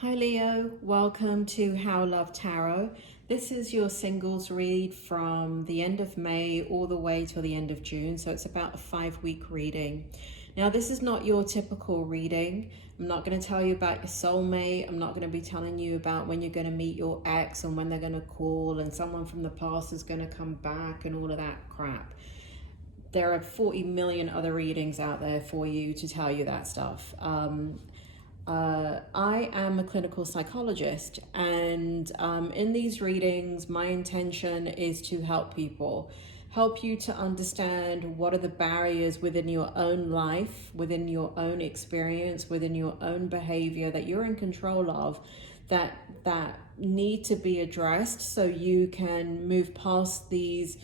Hi Leo, welcome to How Love Tarot. This is your singles read from the end of May all the way till the end of June, so it's about a 5-week reading. Now this is not your typical reading. I'm not going to tell you about your soulmate. I'm not going to be telling you about when you're going to meet your ex and when they're going to call and someone from the past is going to come back and all of that crap. There are 40 million other readings out there for you to tell you that stuff. I am a clinical psychologist, and in these readings, my intention is to help people, help you to understand what are the barriers within your own life, within your own experience, within your own behavior that you're in control of, that need to be addressed so you can move past these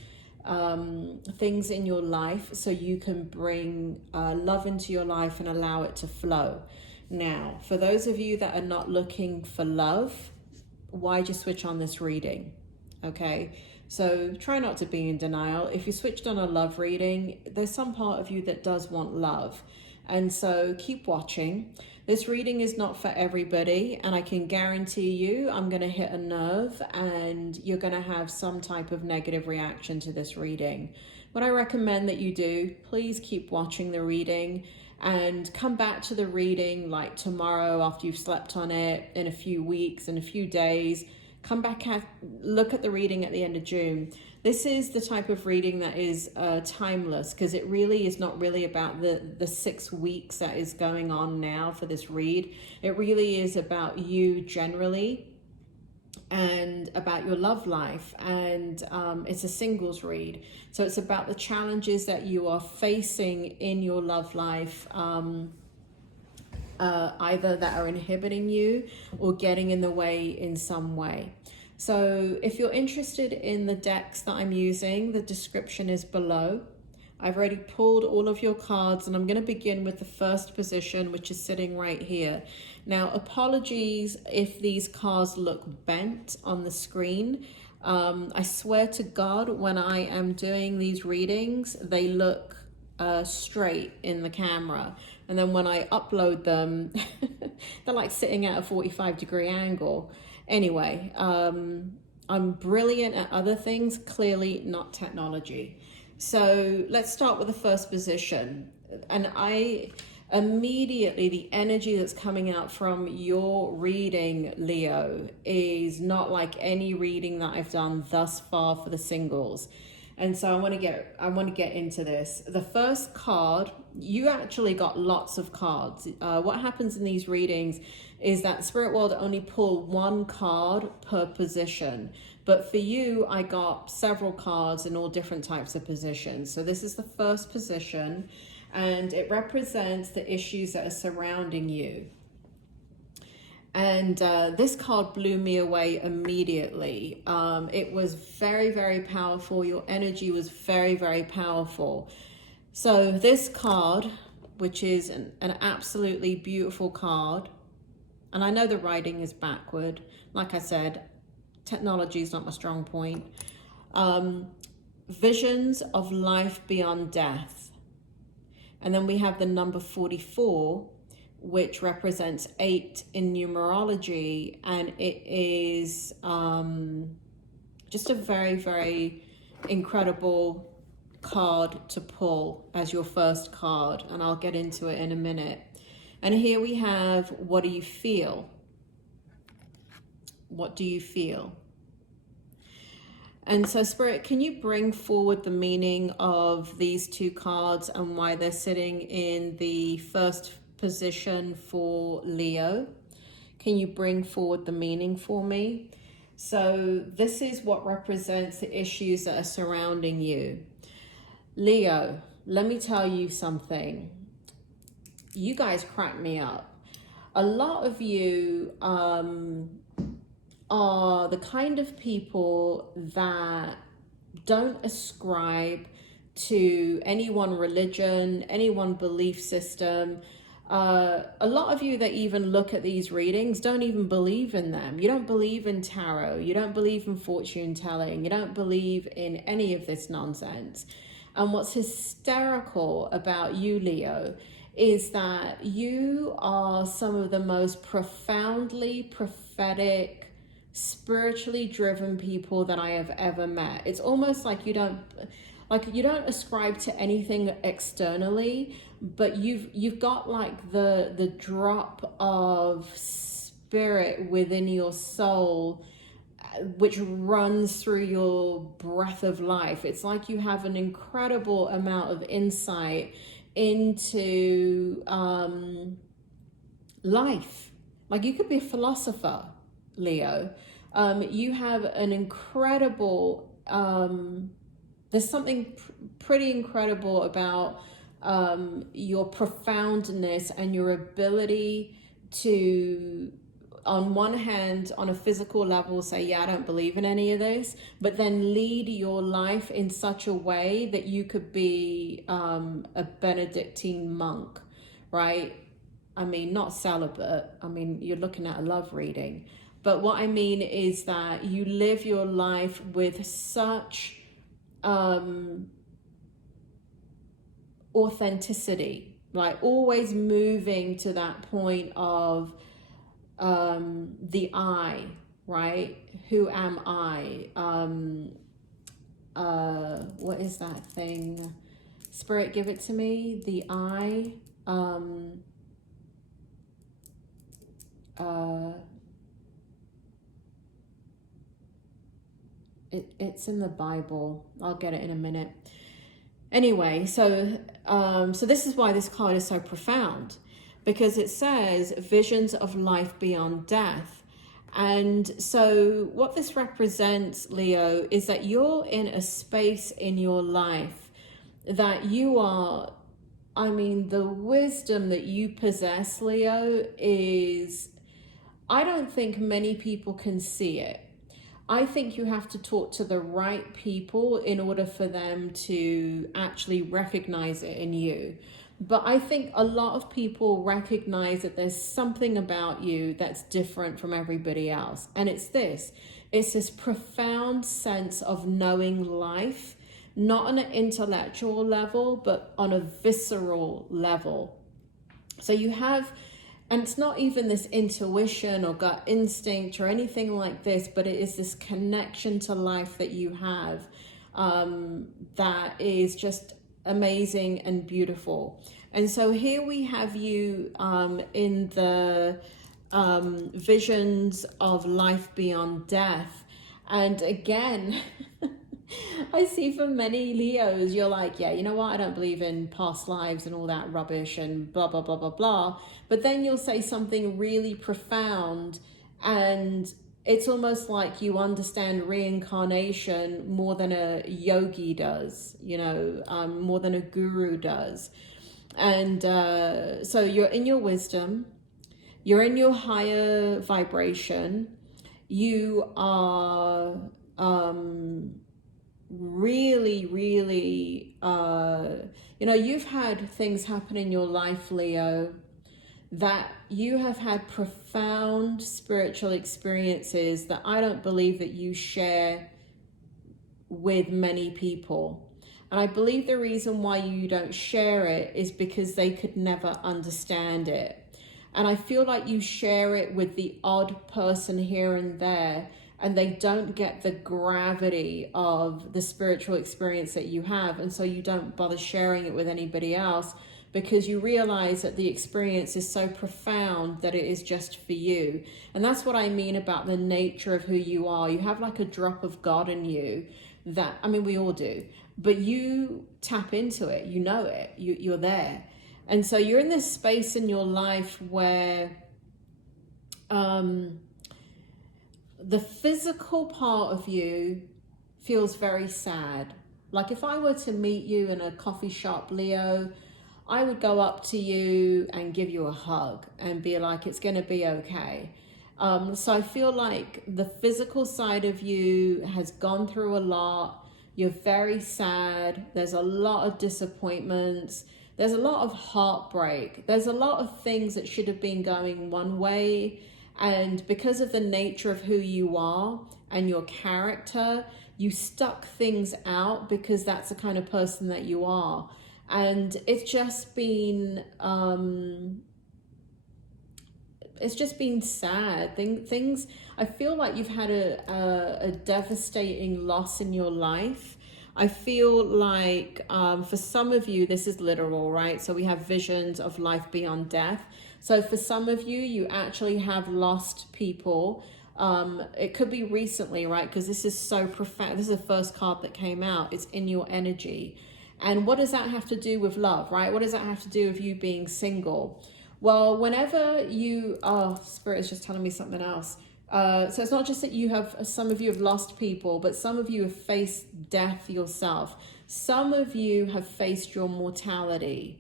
things in your life, so you can bring love into your life and allow it to flow. Now, for those of you that are not looking for love, why'd you switch on this reading? Okay, so try not to be in denial. If you switched on a love reading, there's some part of you that does want love. And so keep watching. This reading is not for everybody, and I can guarantee you I'm going to hit a nerve and you're going to have some type of negative reaction to this reading. What I recommend that you do, please keep watching the reading and come back to the reading like tomorrow after you've slept on it, in a few weeks, in a few days. Come back and look at the reading at the end of June. This is the type of reading that is timeless, because it really is not really about the 6 weeks that is going on now for this read. It really is about you generally and about your love life, and it's a singles read, so it's about the challenges that you are facing in your love life, either that are inhibiting you or getting in the way in some way. So if you're interested in the decks that I'm using, the description is below. I've already pulled all of your cards, and I'm going to begin with the first position, which is sitting right here. Now, apologies if these cards look bent on the screen. I swear to God, when I am doing these readings, they look straight in the camera. And then when I upload them, they're like sitting at a 45-degree angle. Anyway, I'm brilliant at other things, clearly not technology. So let's start with the first position. And immediately, the energy that's coming out from your reading, Leo, is not like any reading that I've done thus far for the singles. And so I want to get into this. The first card, you actually got lots of cards. What happens in these readings is that Spirit World only pull one card per position. But for you, I got several cards in all different types of positions. So this is the first position, and it represents the issues that are surrounding you. And this card blew me away immediately. It was very, very powerful. Your energy was very, very powerful. So this card, which is an absolutely beautiful card, and I know the writing is backward. Like I said, technology is not my strong point. Visions of life beyond death. And then we have the number 44, which represents 8 in numerology, and it is just a very, very incredible card to pull as your first card, and I'll get into it in a minute. And here we have, what do you feel? What do you feel? And so, Spirit, can you bring forward the meaning of these two cards and why they're sitting in the first position for Leo? Can you bring forward the meaning for me? So this is what represents the issues that are surrounding you. Leo, let me tell you something. You guys crack me up. A lot of you are the kind of people that don't ascribe to any one religion, any one belief system. A lot of you that even look at these readings don't even believe in them. You don't believe in tarot. You don't believe in fortune telling. You don't believe in any of this nonsense. And what's hysterical about you, Leo, is that you are some of the most profoundly prophetic, spiritually driven people that I have ever met. It's almost like you don't ascribe to anything externally, but you've got like the drop of spirit within your soul, which runs through your breath of life. It's like you have an incredible amount of insight into life. Like, you could be a philosopher, Leo. You have an incredible, there's something pretty incredible about your profoundness and your ability to, on one hand, on a physical level, say, yeah, I don't believe in any of this, but then lead your life in such a way that you could be a Benedictine monk, right? I mean, not celibate. I mean, you're looking at a love reading. But what I mean is that you live your life with such authenticity, like always moving to that point of the I, right? Who am I? What is that thing? Spirit, give it to me. The I. It's in the Bible. I'll get it in a minute. Anyway, so this is why this card is so profound, because it says visions of life beyond death. And so what this represents, Leo, is that you're in a space in your life that you are, I mean, the wisdom that you possess, Leo, is, I don't think many people can see it. I think you have to talk to the right people in order for them to actually recognize it in you. But I think a lot of people recognize that there's something about you that's different from everybody else. And it's this profound sense of knowing life, not on an intellectual level, but on a visceral level. So you have, and it's not even this intuition or gut instinct or anything like this, but it is this connection to life that you have that is just amazing and beautiful. And so here we have you in the visions of life beyond death. And again, I see for many Leos, you're like, yeah, you know what? I don't believe in past lives and all that rubbish and blah, blah, blah, blah, blah. But then you'll say something really profound, and it's almost like you understand reincarnation more than a yogi does, you know, more than a guru does. And so you're in your wisdom, you're in your higher vibration, you are really, really, you know, you've had things happen in your life, Leo, that you have had profound spiritual experiences that I don't believe that you share with many people. And I believe the reason why you don't share it is because they could never understand it. And I feel like you share it with the odd person here and there, and they don't get the gravity of the spiritual experience that you have. And so you don't bother sharing it with anybody else, because you realize that the experience is so profound that it is just for you. And that's what I mean about the nature of who you are. You have like a drop of God in you that, I mean, we all do, but you tap into it, you know it, you're there. And so you're in this space in your life where the physical part of you feels very sad. Like if I were to meet you in a coffee shop, Leo, I would go up to you and give you a hug and be like, it's going to be okay. So I feel like the physical side of you has gone through a lot. You're very sad. There's a lot of disappointments. There's a lot of heartbreak. There's a lot of things that should have been going one way. And because of the nature of who you are and your character, you stuck things out because that's the kind of person that you are. And it's just been sad. Things, I feel like you've had a devastating loss in your life. I feel like for some of you, this is literal, right? So we have visions of life beyond death. So for some of you, you actually have lost people. It could be recently, right? Because this is so profound. This is the first card that came out. It's in your energy. And what does that have to do with love, right? What does that have to do with you being single? Well, whenever you, oh, Spirit is just telling me something else. So it's not just that you have, some of you have lost people, but some of you have faced death yourself. Some of you have faced your mortality.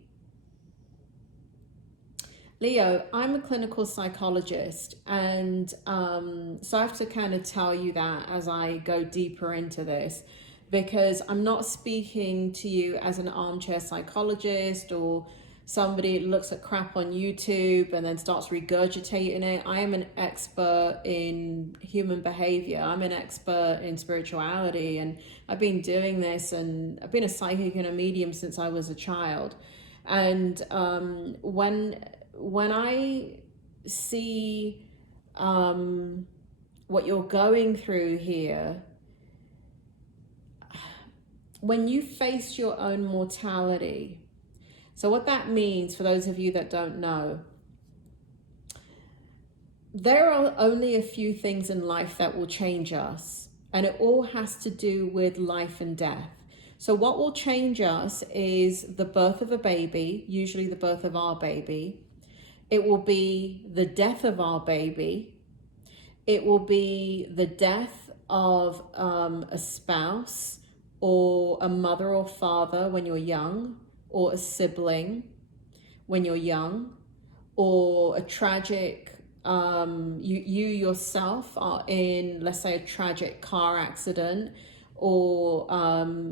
Leo, I'm a clinical psychologist, and so I have to kind of tell you that as I go deeper into this, because I'm not speaking to you as an armchair psychologist or somebody looks at crap on YouTube and then starts regurgitating it. I am an expert in human behavior. I'm an expert in spirituality, and I've been doing this, and I've been a psychic and a medium since I was a child. And when I see what you're going through here, when you face your own mortality, so what that means, for those of you that don't know, there are only a few things in life that will change us, and it all has to do with life and death. So what will change us is the birth of a baby, usually the birth of our baby. It will be the death of our baby. It will be the death of a spouse or a mother or father when you're young, or a sibling when you're young, or a tragic, you yourself are in, let's say, a tragic car accident, or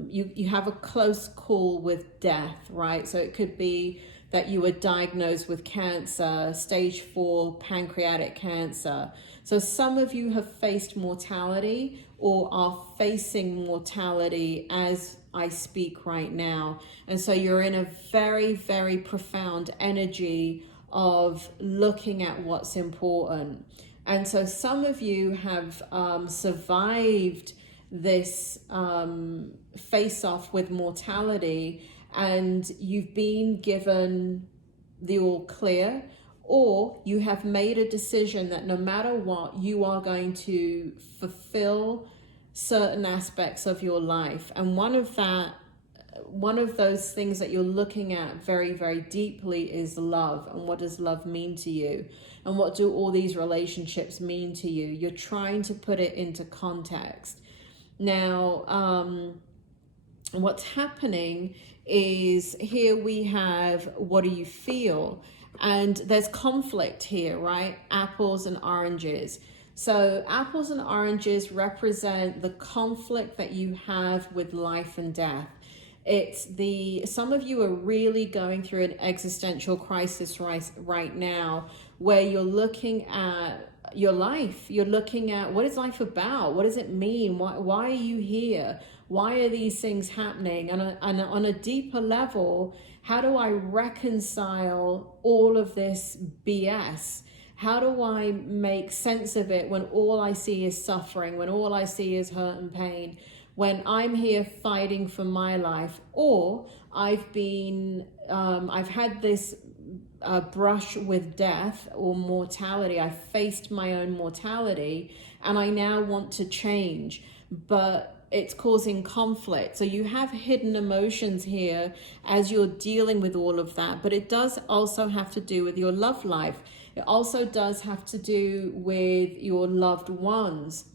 you have a close call with death, right? So it could be that you were diagnosed with cancer, stage 4 pancreatic cancer. So some of you have faced mortality or are facing mortality as I speak right now. And so you're in a very, very profound energy of looking at what's important. And so some of you have survived this face-off with mortality, and you've been given the all clear, or you have made a decision that no matter what, you are going to fulfill certain aspects of your life. And one of those things that you're looking at very, very deeply is love. And what does love mean to you? And what do all these relationships mean to you? You're trying to put it into context. Now, what's happening is here we have, what do you feel? And there's conflict here, right? Apples and oranges. So apples and oranges represent the conflict that you have with life and death. It's some of you are really going through an existential crisis right now, where you're looking at your life. You're looking at, what is life about? What does it mean? Why are you here? Why are these things happening? And on a deeper level, how do I reconcile all of this BS? How do I make sense of it when all I see is suffering, when all I see is hurt and pain, when I'm here fighting for my life? Or I've had this brush with death or mortality. I faced my own mortality, and I now want to change, but it's causing conflict. So you have hidden emotions here as you're dealing with all of that, but it does also have to do with your love life. It also does have to do with your loved ones.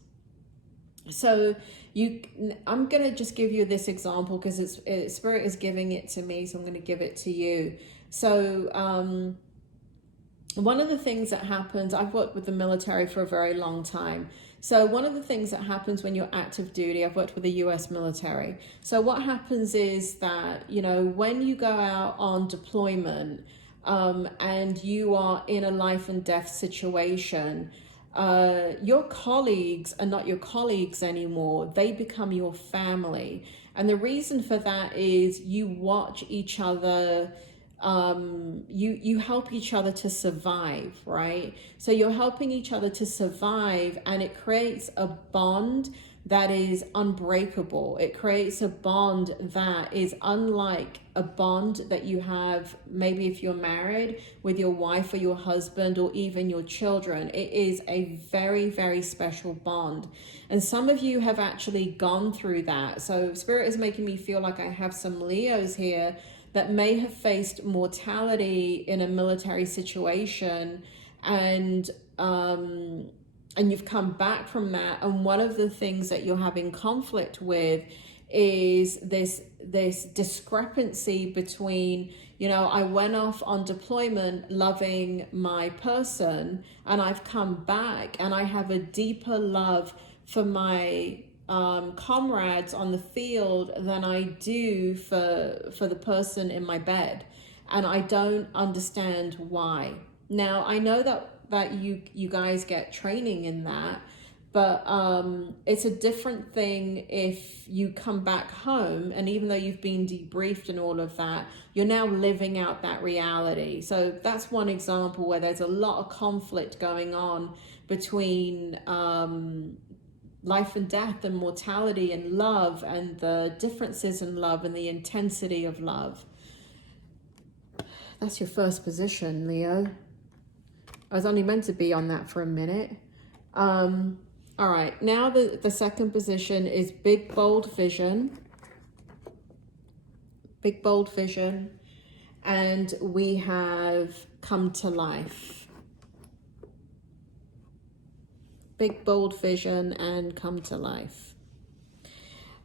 So I'm going to just give you this example because Spirit is giving it to me, so I'm going to give it to you. So one of the things that happens, I've worked with the military for a very long time. So one of the things that happens when you're active duty, I've worked with the US military. So what happens is that, when you go out on deployment and you are in a life and death situation, Your colleagues are not your colleagues anymore. They become your family. And the reason for that is you watch each other, you help each other to survive, right? So you're helping each other to survive, and it creates a bond that is unbreakable. It creates a bond that is unlike a bond that you have maybe if you're married with your wife or your husband or even your children. It is a very, very special bond. And some of you have actually gone through that. So Spirit is making me feel like I have some Leos here that may have faced mortality in a military situation, and you've come back from that, and one of the things that you're having conflict with is this discrepancy between, you know, I went off on deployment loving my person, and I've come back and I have a deeper love for my comrades on the field than I do for the person in my bed, and I don't understand why. Now I know that you guys get training in that, but it's a different thing if you come back home, and even though you've been debriefed and all of that, you're now living out that reality. So that's one example where there's a lot of conflict going on between life and death and mortality and love, and the differences in love and the intensity of love. That's your first position, Leo. I was only meant to be on that for a minute. All right, now the second position is big, bold vision. Big, bold vision. And we have come to life. Big, bold vision and come to life.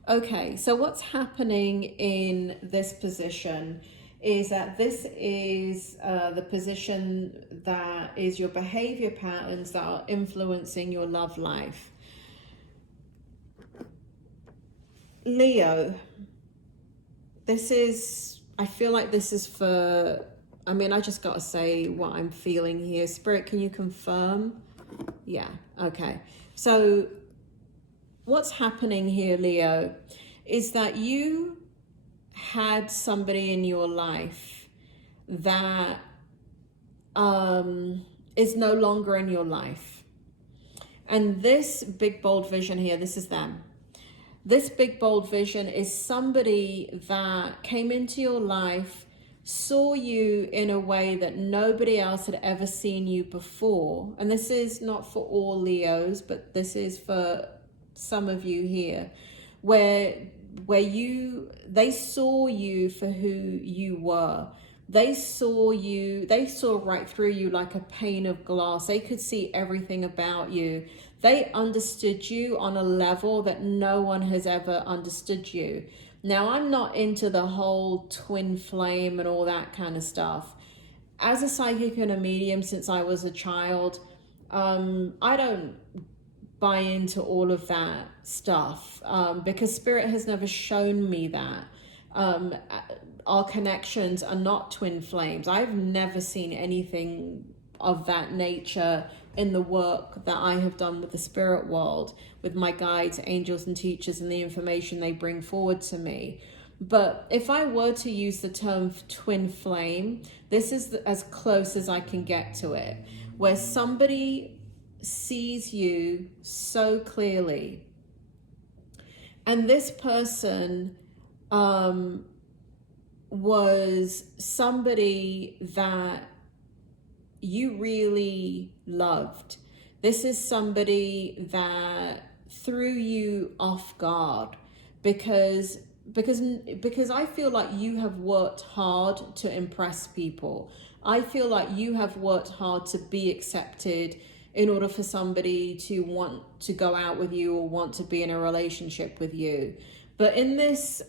Okay, so what's happening in this position is that this is the position that is your behavior patterns that are influencing your love life. Leo, this is, I feel like this is for, I mean, I just got to say what I'm feeling here. Spirit, can you confirm? Yeah, okay. So what's happening here, Leo, is that you had somebody in your life that is no longer in your life. And this big, bold vision here, this is them. This big, bold vision is somebody that came into your life, saw you in a way that nobody else had ever seen you before. And this is not for all Leos, but this is for some of you here, where they saw you for who you were. They saw you, they saw right through you like a pane of glass. They could see everything about you. They understood you on a level that no one has ever understood you. Now, I'm not into the whole twin flame and all that kind of stuff. As a psychic and a medium since I was a child, I don't buy into all of that stuff because Spirit has never shown me that. Our connections are not twin flames. I've never seen anything of that nature in the work that I have done with the spirit world, with my guides, angels, and teachers, and the information they bring forward to me. But if I were to use the term twin flame, this is as close as I can get to it, where somebody sees you so clearly, and this person was somebody that you really loved. This is somebody that threw you off guard because I feel like you have worked hard to impress people. I feel like you have worked hard to be accepted in order for somebody to want to go out with you or want to be in a relationship with you. But in this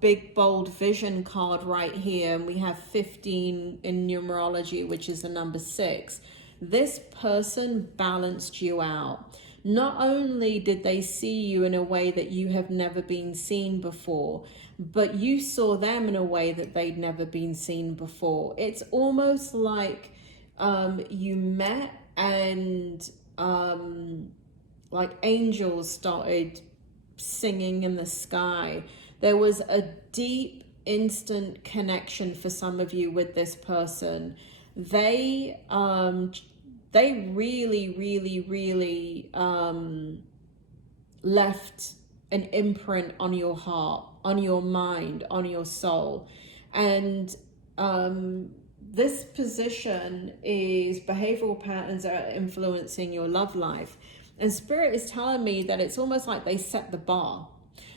big, bold vision card right here, and we have 15 in numerology, which is the number 6, this person balanced you out. Not only did they see you in a way that you have never been seen before, but you saw them in a way that they'd never been seen before. It's almost like you met and like angels started singing in the sky. There was a deep, instant connection for some of you with this person. They really, really, really left an imprint on your heart, on your mind, on your soul. And this position is behavioral patterns that are influencing your love life. And Spirit is telling me that it's almost like they set the bar.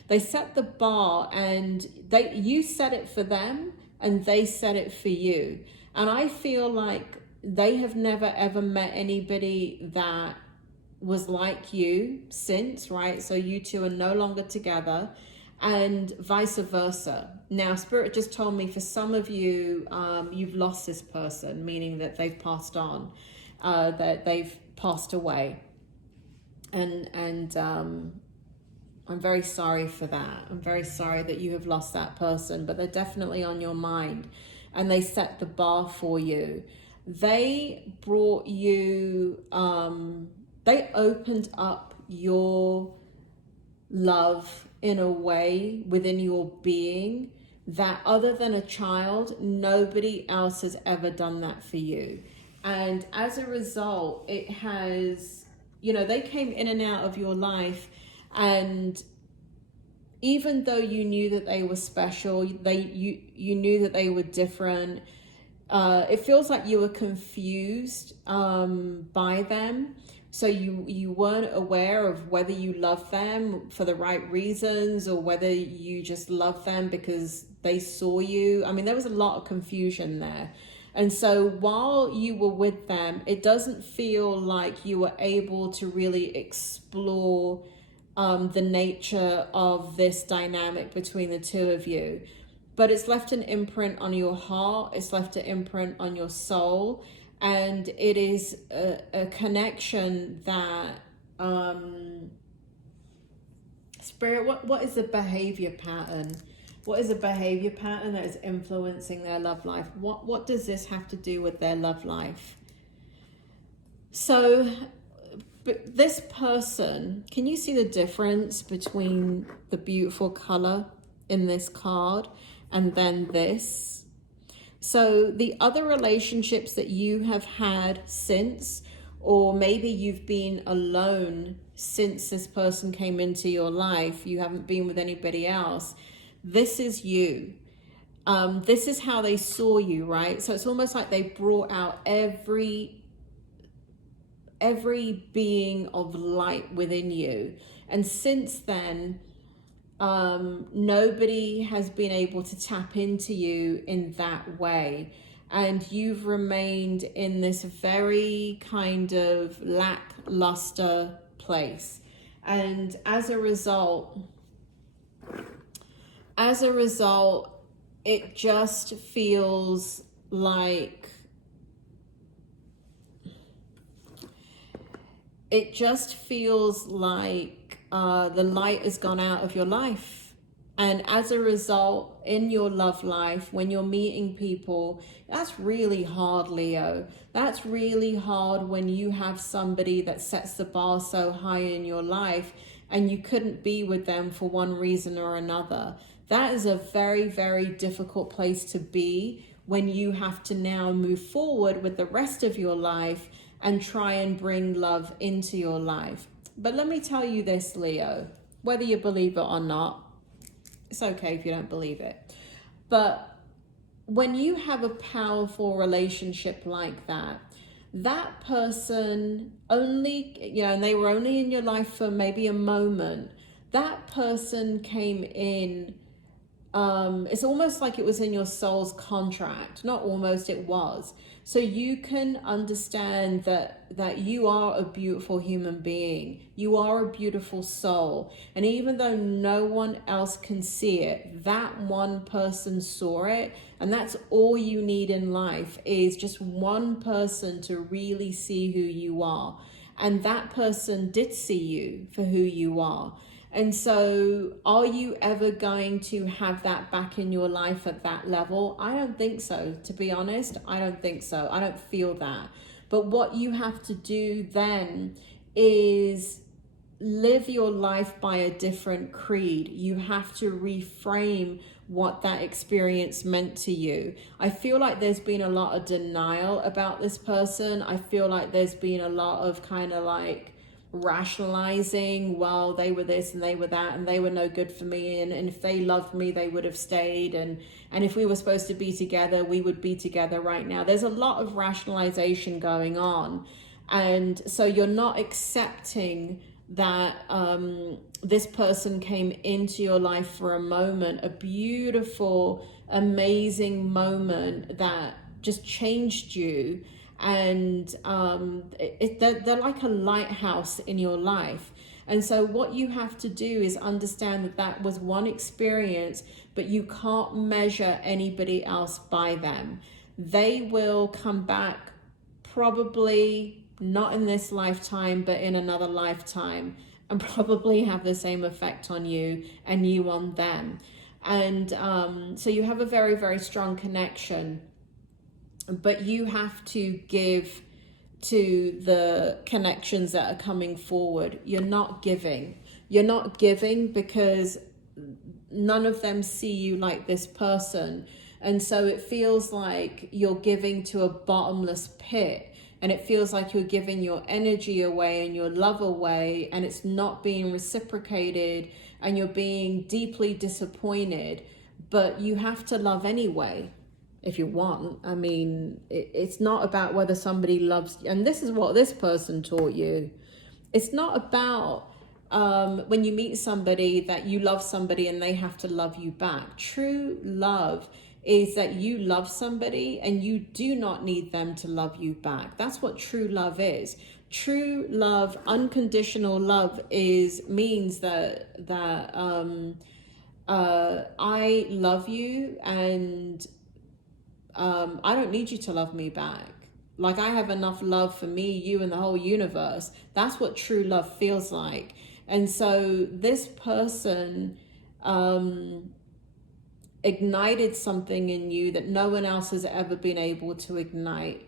They set the bar, and you set it for them and they set it for you. And I feel like they have never ever met anybody that was like you since, right? So you two are no longer together, and vice versa. Now, Spirit just told me for some of you, you've lost this person, meaning that they've passed on, that they've passed away. And I'm very sorry for that. I'm very sorry that you have lost that person, but they're definitely on your mind, and they set the bar for you. They brought you, they opened up your love in a way within your being that, other than a child, nobody else has ever done that for you. And as a result, it has, they came in and out of your life, and even though you knew that they were special, you knew that they were different, it feels like you were confused by them. So you weren't aware of whether you loved them for the right reasons, or whether you just loved them because they saw you. I mean, there was a lot of confusion there. And so while you were with them, it doesn't feel like you were able to really explore the nature of this dynamic between the two of you. But it's left an imprint on your heart, it's left an imprint on your soul, and it is a connection that, Spirit, what is the behavior pattern? What is a behavior pattern that is influencing their love life? What does this have to do with their love life? So, but this person, can you see the difference between the beautiful color in this card and then this? So the other relationships that you have had since, or maybe you've been alone since this person came into your life, you haven't been with anybody else, this is you. This is how they saw you, right? So it's almost like they brought out every being of light within you. And since then, nobody has been able to tap into you in that way. And you've remained in this very kind of lackluster place. And as a result, it just feels like the light has gone out of your life. And as a result, in your love life, when you're meeting people, that's really hard, Leo. That's really hard when you have somebody that sets the bar so high in your life and you couldn't be with them for one reason or another. That is a very, very difficult place to be when you have to now move forward with the rest of your life and try and bring love into your life. But let me tell you this, Leo, whether you believe it or not, it's okay if you don't believe it. But when you have a powerful relationship like that, that person only, and they were only in your life for maybe a moment, that person came in, it's almost like it was in your soul's contract. Not almost, it was. So you can understand that you are a beautiful human being. You are a beautiful soul. And even though no one else can see it, that one person saw it. And that's all you need in life, is just one person to really see who you are. And that person did see you for who you are. And so are you ever going to have that back in your life at that level? I don't think so, to be honest. I don't think so. I don't feel that. But what you have to do then is live your life by a different creed. You have to reframe what that experience meant to you. I feel like there's been a lot of denial about this person. I feel like there's been a lot of kind of like rationalizing, well, they were this and they were that and they were no good for me, and if they loved me they would have stayed, and if we were supposed to be together we would be together right now. There's a lot of rationalization going on, and so you're not accepting that this person came into your life for a moment, a beautiful, amazing moment that just changed you. And they're like a lighthouse in your life. And so what you have to do is understand that that was one experience, but you can't measure anybody else by them. They will come back, probably not in this lifetime, but in another lifetime, and probably have the same effect on you and you on them. And so you have a very, very strong connection, but you have to give to the connections that are coming forward. You're not giving. You're not giving because none of them see you like this person. And so it feels like you're giving to a bottomless pit. And it feels like you're giving your energy away and your love away, and it's not being reciprocated, and you're being deeply disappointed. But you have to love anyway, if you want. I mean, it's not about whether somebody loves you. And this is what this person taught you. It's not about when you meet somebody that you love somebody and they have to love you back. True love is that you love somebody and you do not need them to love you back. That's what true love is. True love, unconditional love, means that I love you, and I don't need you to love me back. Like, I have enough love for me, you, and the whole universe. That's what true love feels like. And so this person ignited something in you that no one else has ever been able to ignite.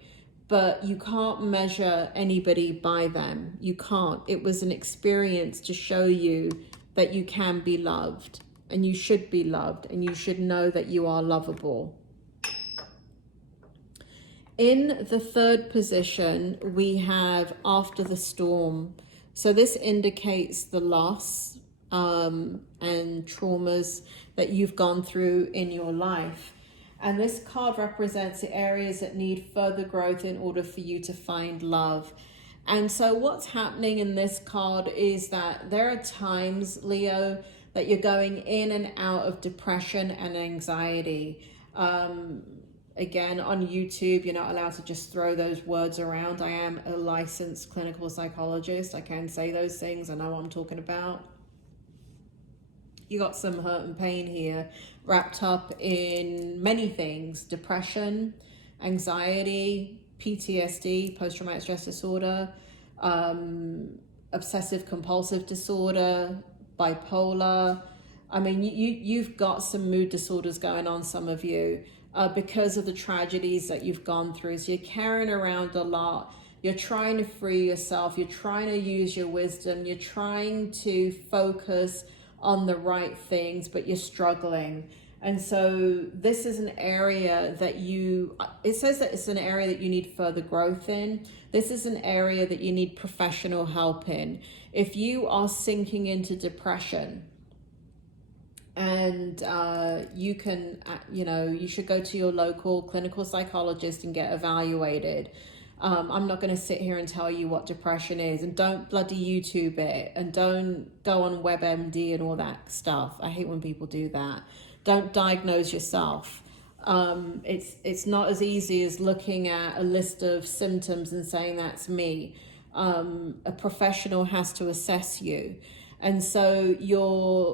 But you can't measure anybody by them. You can't. It was an experience to show you that you can be loved, and you should be loved, and you should know that you are lovable. In the third position, we have after the storm. So this indicates the loss and traumas that you've gone through in your life. And this card represents the areas that need further growth in order for you to find love. And so what's happening in this card is that there are times, Leo, that you're going in and out of depression and anxiety. Again, on YouTube, you're not allowed to just throw those words around. I am a licensed clinical psychologist. I can say those things. I know what I'm talking about. You got some hurt and pain here wrapped up in many things: depression, anxiety, PTSD, post-traumatic stress disorder, obsessive compulsive disorder, bipolar. I mean, you've got some mood disorders going on, some of you, because of the tragedies that you've gone through. So you're carrying around a lot. You're trying to free yourself. You're trying to use your wisdom. You're trying to focus on the right things, but you're struggling. And so this is an area that it says that it's an area that you need further growth in. This is an area that you need professional help in. If you are sinking into depression, and you should go to your local clinical psychologist and get evaluated. I'm not going to sit here and tell you what depression is, and don't bloody YouTube it, and don't go on WebMD and all that stuff. I hate when people do that. Don't diagnose yourself. It's not as easy as looking at a list of symptoms and saying that's me. A professional has to assess you. And so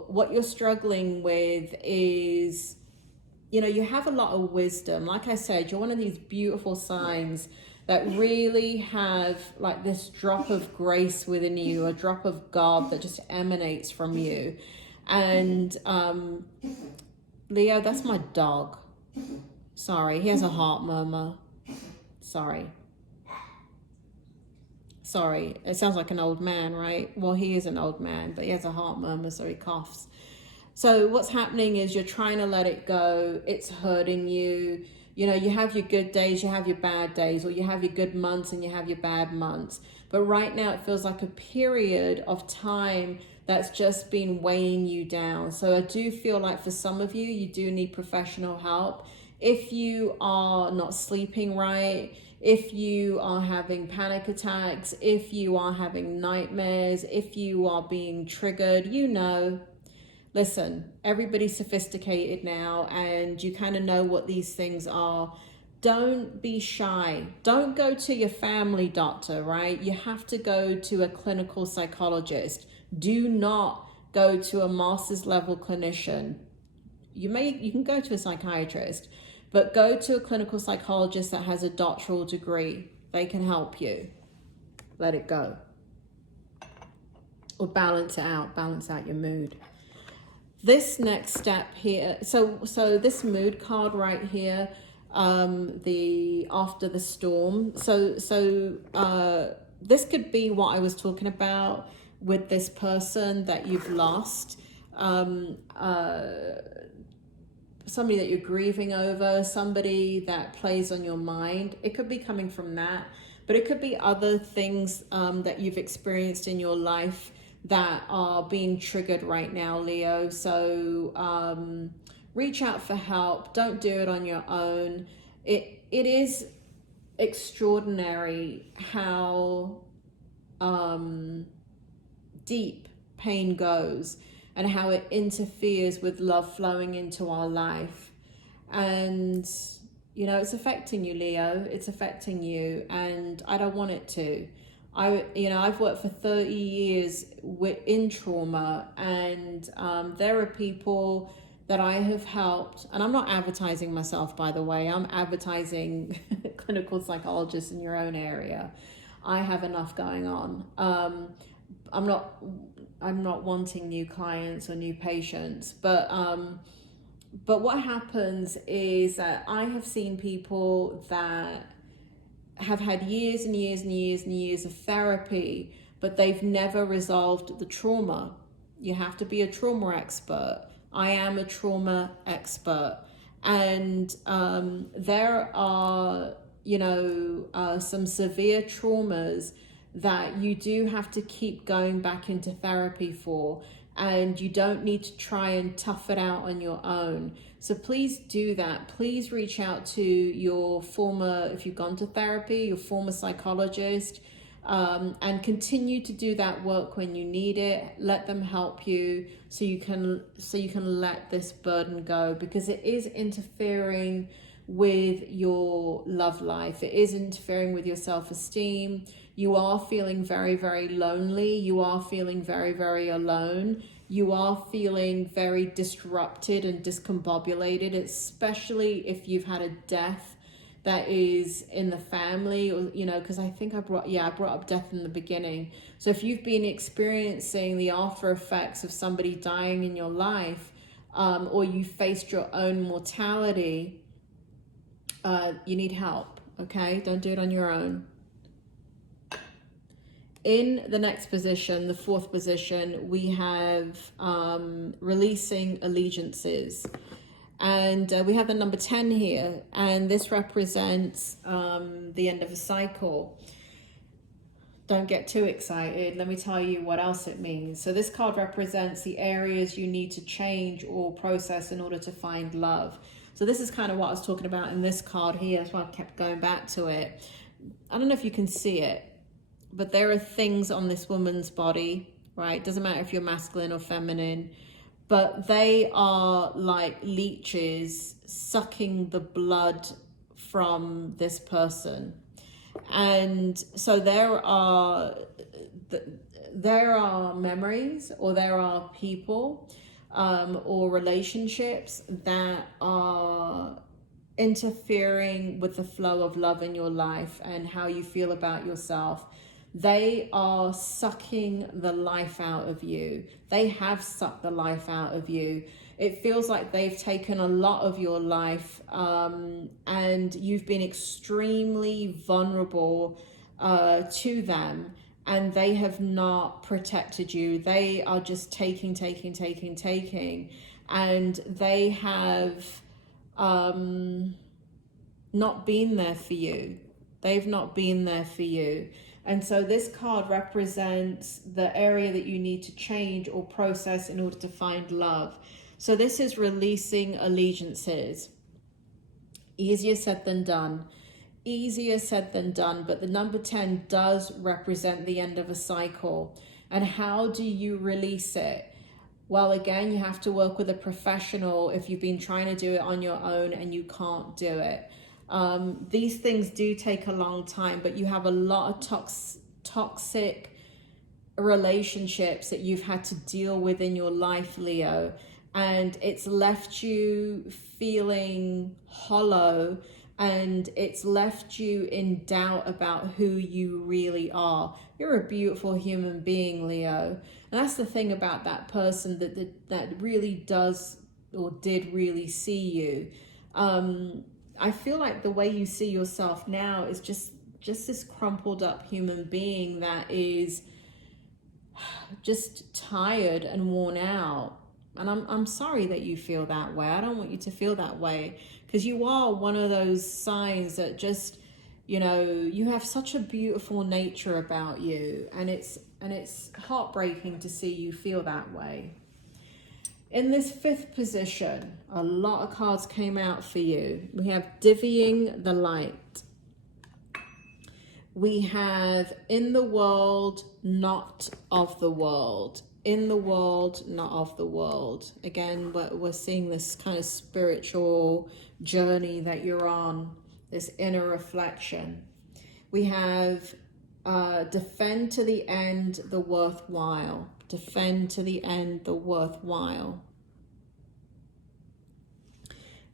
what you're struggling with is, you have a lot of wisdom. Like I said, you're one of these beautiful signs that really have like this drop of grace within you, a drop of God that just emanates from you. And Leo, that's my dog. Sorry, he has a heart murmur. Sorry. Sorry, it sounds like an old man, right? Well, he is an old man, but he has a heart murmur, so he coughs. So what's happening is you're trying to let it go. It's hurting you. You know, you have your good days, you have your bad days, or you have your good months and you have your bad months. But right now it feels like a period of time that's just been weighing you down. So I do feel like for some of you, you do need professional help. If you are not sleeping right, if you are having panic attacks, if you are having nightmares, if you are being triggered, you know, listen, everybody's sophisticated now and you kind of know what these things are. Don't be shy. Don't go to your family doctor, right? You have to go to a clinical psychologist. Do not go to a master's level clinician. You can go to a psychiatrist, but go to a clinical psychologist that has a doctoral degree. They can help you. Let it go. Or balance out your mood. This next step here, so this mood card right here, the after the storm. So this could be what I was talking about with this person that you've lost. Somebody that you're grieving over, somebody that plays on your mind. It could be coming from that, but it could be other things that you've experienced in your life that are being triggered right now, Leo. So reach out for help. Don't do it on your own. It is extraordinary how deep pain goes and how it interferes with love flowing into our life. And, you know, it's affecting you, Leo. It's affecting you, and I don't want it to. I've worked for 30 years in trauma, and there are people that I have helped, and I'm not advertising myself, by the way. I'm advertising clinical psychologists in your own area. I have enough going on. I'm not wanting new clients or new patients, but what happens is that I have seen people that have had years and years and years and years of therapy, but they've never resolved the trauma. You have to be a trauma expert. I am a trauma expert. And there are, some severe traumas that you do have to keep going back into therapy for, and you don't need to try and tough it out on your own. So please do that. Please reach out to your former, if you've gone to therapy, your former psychologist, and continue to do that work when you need it. Let them help you so you can let this burden go, because it is interfering with your love life. It is interfering with your self-esteem. You are feeling very, very lonely. You are feeling very, very alone. You are feeling very disrupted and discombobulated, especially if you've had a death that is in the family, or, because I think I brought up death in the beginning. So if you've been experiencing the after effects of somebody dying in your life, or you faced your own mortality, you need help, okay? Don't do it on your own. In the next position, the fourth position, we have releasing allegiances. And we have the number 10 here, and this represents the end of a cycle. Don't get too excited. Let me tell you what else it means. So this card represents the areas you need to change or process in order to find love. So this is kind of what I was talking about in this card here. That's why I kept going back to it. I don't know if you can see it, but there are things on this woman's body, right? Doesn't matter if you're masculine or feminine, but they are like leeches sucking the blood from this person. And so there are memories, or there are people or relationships that are interfering with the flow of love in your life and how you feel about yourself. They are sucking the life out of you. They have sucked the life out of you. It feels like they've taken a lot of your life, and you've been extremely vulnerable to them, and they have not protected you. They are just taking, and they have not been there for you. They've not been there for you. And so this card represents the area that you need to change or process in order to find love. So this is releasing allegiances. Easier said than done. Easier said than done, but the number 10 does represent the end of a cycle. And how do you release it? Well, again, you have to work with a professional if you've been trying to do it on your own and you can't do it. These things do take a long time, but you have a lot of toxic relationships that you've had to deal with in your life, Leo, and it's left you feeling hollow, and it's left you in doubt about who you really are. You're a beautiful human being, Leo. And that's the thing about that person that really does or did really see you. I feel like the way you see yourself now is just this crumpled up human being that is just tired and worn out. And I'm sorry that you feel that way. I don't want you to feel that way, because you are one of those signs that just, you know, you have such a beautiful nature about you, and it's heartbreaking to see you feel that way. In this 5th position, a lot of cards came out for you. We have Divvying the Light. We have In the World, Not of the World. In the world, not of the world. Again, we're seeing this kind of spiritual journey that you're on, this inner reflection. We have Defend to the End the Worthwhile. Defend to the end the worthwhile.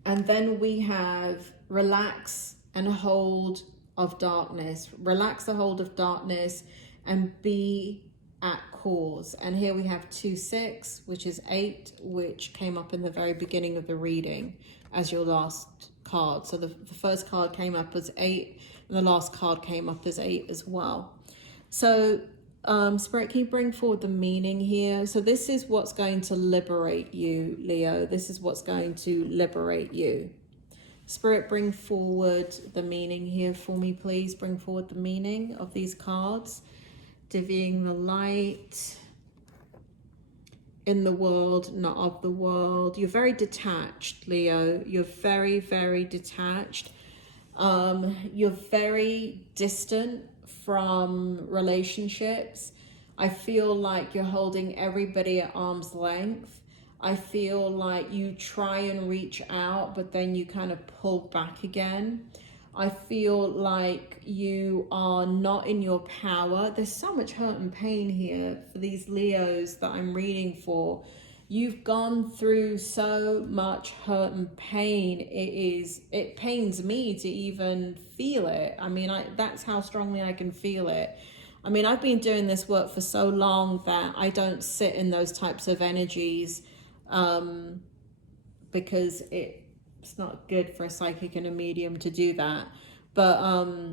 And then we have Relax and Hold of Darkness. Relax the hold of darkness and be at cause. And here we have 2-6, which is 8, which came up in the very beginning of the reading as your last card. So the first card came up as 8, and the last card came up as 8 as well. So Spirit, can you bring forward the meaning here? So this is what's going to liberate you, Leo. This is what's going to liberate you. Spirit, bring forward the meaning here for me, please. Bring forward the meaning of these cards. Divvying the Light. In the world, not of the world. You're very detached, Leo. You're very, very detached. You're very distant from relationships. I feel like you're holding everybody at arm's length. I feel like you try and reach out, but then you kind of pull back again. I feel like you are not in your power. There's so much hurt and pain here for these Leos that I'm reading for. You've gone through so much hurt and pain. It pains me to even feel it. I mean, that's how strongly I can feel it. I mean, I've been doing this work for so long that I don't sit in those types of energies because it's not good for a psychic and a medium to do that. But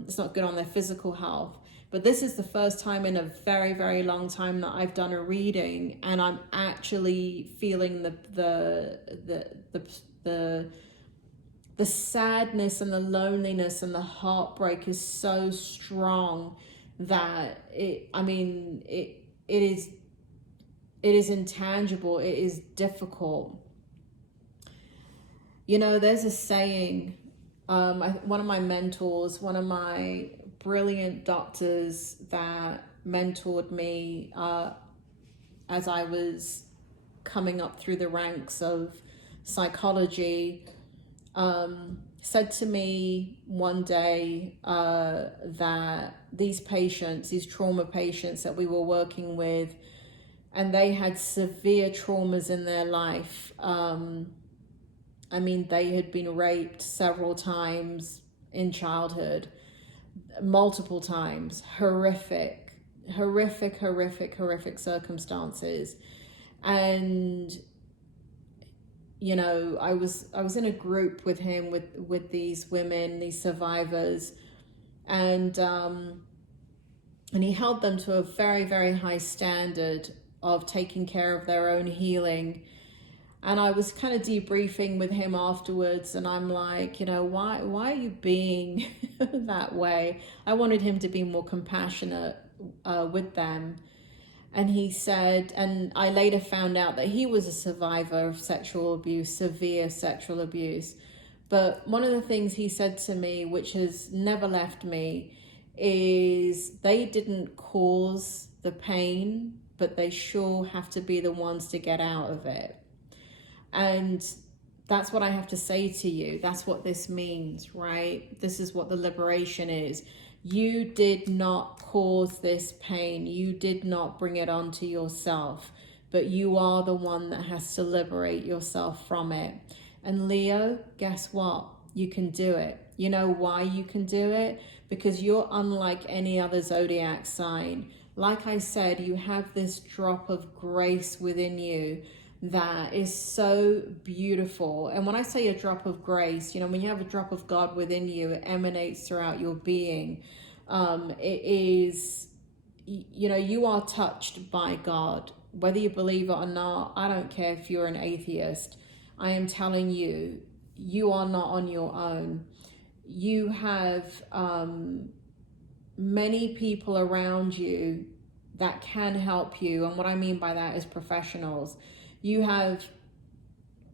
it's not good on their physical health. But this is the first time in a very, very long time that I've done a reading, and I'm actually feeling the sadness and the loneliness and the heartbreak is so strong that it is intangible. It is difficult. You know, there's a saying. One of my mentors, one of my brilliant doctors that mentored me as I was coming up through the ranks of psychology, said to me one day that these patients, these trauma patients that we were working with, and they had severe traumas in their life. I mean, they had been raped several times in childhood, multiple times, horrific circumstances. And, you know, I was in a group with him, with these women, these survivors. And And he held them to a very, very high standard of taking care of their own healing. And I was kind of debriefing with him afterwards, and I'm like, you know, why are you being that way? I wanted him to be more compassionate with them. And he said, and I later found out that he was a survivor of sexual abuse, severe sexual abuse. But one of the things he said to me, which has never left me, is they didn't cause the pain, but they sure have to be the ones to get out of it. And that's what I have to say to you. That's what this means, right? This is what the liberation is. You did not cause this pain. You did not bring it onto yourself, but you are the one that has to liberate yourself from it. And Leo, guess what? You can do it. You know why you can do it? Because you're unlike any other zodiac sign. Like I said, you have this drop of grace within you that is so beautiful. And when I say a drop of grace, you know, when you have a drop of God within you, it emanates throughout your being. It is, you know, you are touched by God, whether you believe it or not. I don't care if you're an atheist. I am telling you, you are not on your own. You have many people around you that can help you. And what I mean by that is professionals. You have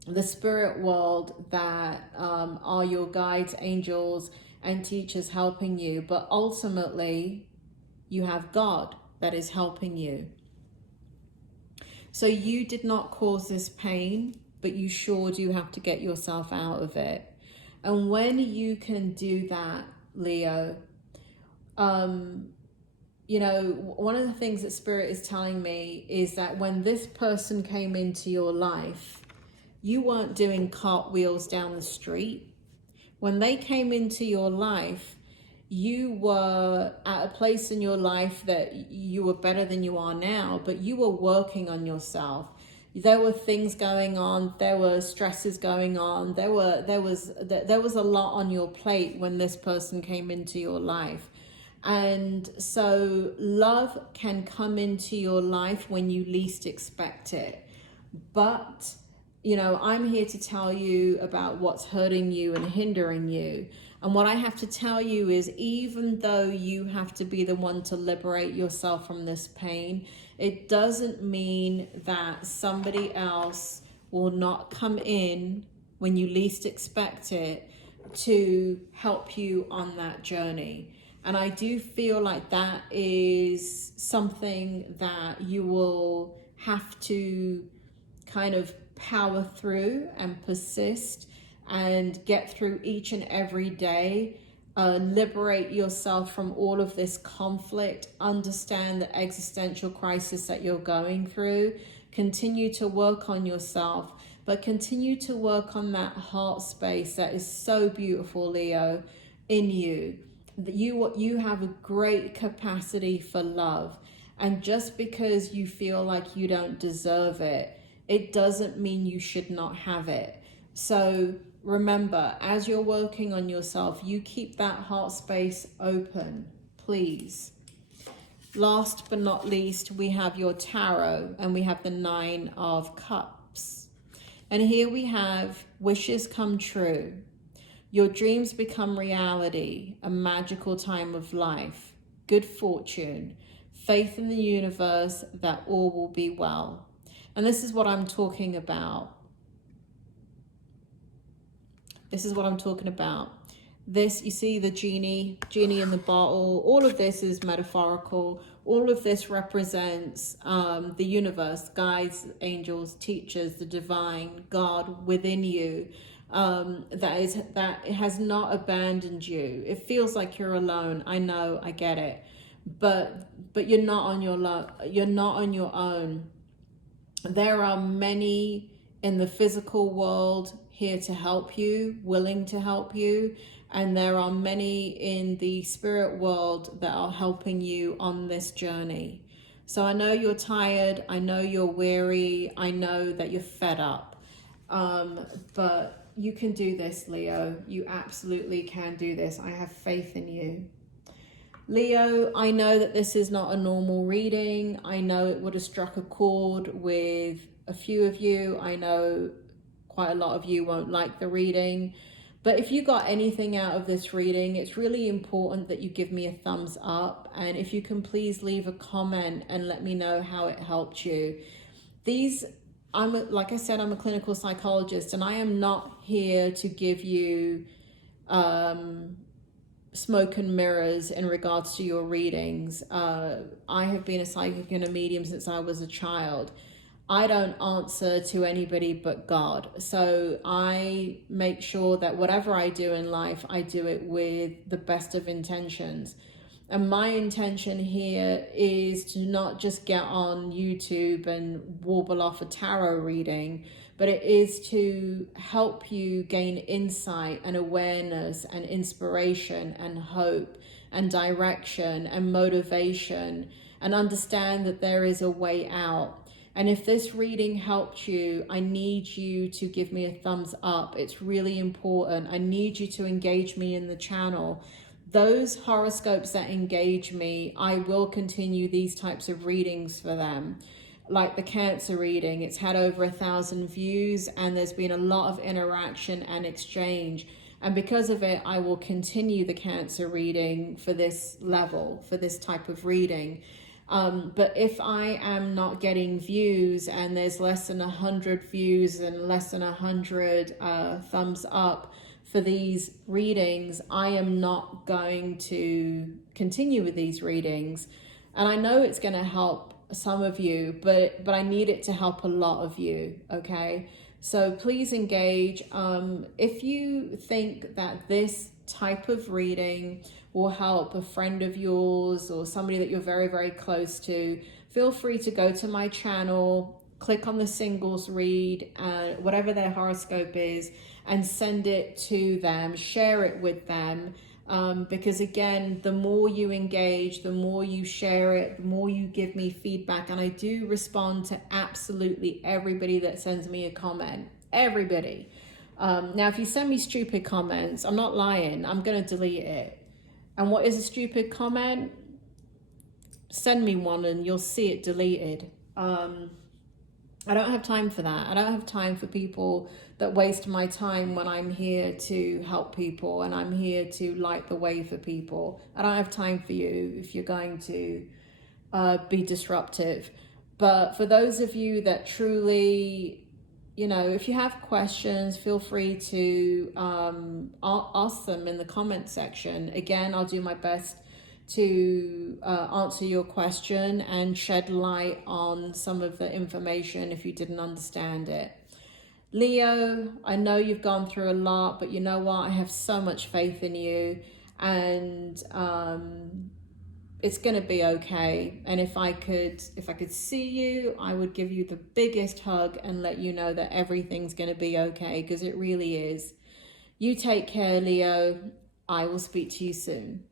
the spirit world that are your guides, angels, and teachers helping you. But ultimately, you have God that is helping you. So you did not cause this pain, but you sure do have to get yourself out of it. And when you can do that, Leo, you know, one of the things that Spirit is telling me is that when this person came into your life, you weren't doing cartwheels down the street. When they came into your life, you were at a place in your life that you were better than you are now, but you were working on yourself. There were things going on, there were stresses going on, there was a lot on your plate when this person came into your life. And so love can come into your life when you least expect it. But, you know, I'm here to tell you about what's hurting you and hindering you. And what I have to tell you is, even though you have to be the one to liberate yourself from this pain, it doesn't mean that somebody else will not come in when you least expect it to help you on that journey. And I do feel like that is something that you will have to kind of power through and persist and get through each and every day. Liberate yourself from all of this conflict. Understand the existential crisis that you're going through. Continue to work on yourself, but continue to work on that heart space that is so beautiful, Leo, in you. You have a great capacity for love, and just because you feel like you don't deserve it, it doesn't mean you should not have it. So remember, as you're working on yourself, you keep that heart space open, please. Last but not least, we have your tarot, and we have the 9 of Cups. And here we have wishes come true. Your dreams become reality, a magical time of life, good fortune, faith in the universe that all will be well. And this is what I'm talking about. This is what I'm talking about. This, you see the genie in the bottle. All of this is metaphorical. All of this represents the universe, guides, angels, teachers, the divine, God within you. That has not abandoned you. It feels like you're alone. I know, I get it, but you're not on you're not on your own. There are many in the physical world here to help you, willing to help you, and there are many in the spirit world that are helping you on this journey. So I know you're tired. I know you're weary. I know that you're fed up, but you can do this, Leo. You absolutely can do this. I have faith in you. Leo, I know that this is not a normal reading. I know it would have struck a chord with a few of you. I know quite a lot of you won't like the reading. But if you got anything out of this reading, it's really important that you give me a thumbs up. And if you can please leave a comment and let me know how it helped you. Like I said, I'm a clinical psychologist, and I am not here to give you smoke and mirrors in regards to your readings. I have been a psychic and a medium since I was a child. I don't answer to anybody but God. So I make sure that whatever I do in life, I do it with the best of intentions. And my intention here is to not just get on YouTube and warble off a tarot reading, but it is to help you gain insight and awareness and inspiration and hope and direction and motivation, and understand that there is a way out. And if this reading helped you, I need you to give me a thumbs up. It's really important. I need you to engage me in the channel. Those horoscopes that engage me, I will continue these types of readings for them. Like the Cancer reading, it's had over 1,000 views and there's been a lot of interaction and exchange. And because of it, I will continue the Cancer reading for this level, for this type of reading. But if I am not getting views and there's less than 100 views and less than 100 thumbs up for these readings, I am not going to continue with these readings. And I know it's going to help some of you, but I need it to help a lot of you, okay? So please engage. If you think that this type of reading will help a friend of yours or somebody that you're very, very close to, feel free to go to my channel, click on the singles read, whatever their horoscope is, and send it to them, share it with them. Because again, the more you engage, the more you share it, the more you give me feedback. And I do respond to absolutely everybody that sends me a comment, everybody. Now, if you send me stupid comments, I'm not lying, I'm going to delete it. And what is a stupid comment? Send me one and you'll see it deleted. I don't have time for that. I don't have time for people that waste my time when I'm here to help people and I'm here to light the way for people. I don't have time for you if you're going to be disruptive. But for those of you that truly, you know, if you have questions, feel free to ask them in the comment section. Again, I'll do my best to answer your question and shed light on some of the information if you didn't understand it. Leo, I know you've gone through a lot, but you know what? I have so much faith in you, and it's gonna be okay. And if I could see you, I would give you the biggest hug and let you know that everything's gonna be okay, because it really is. You take care, Leo. I will speak to you soon.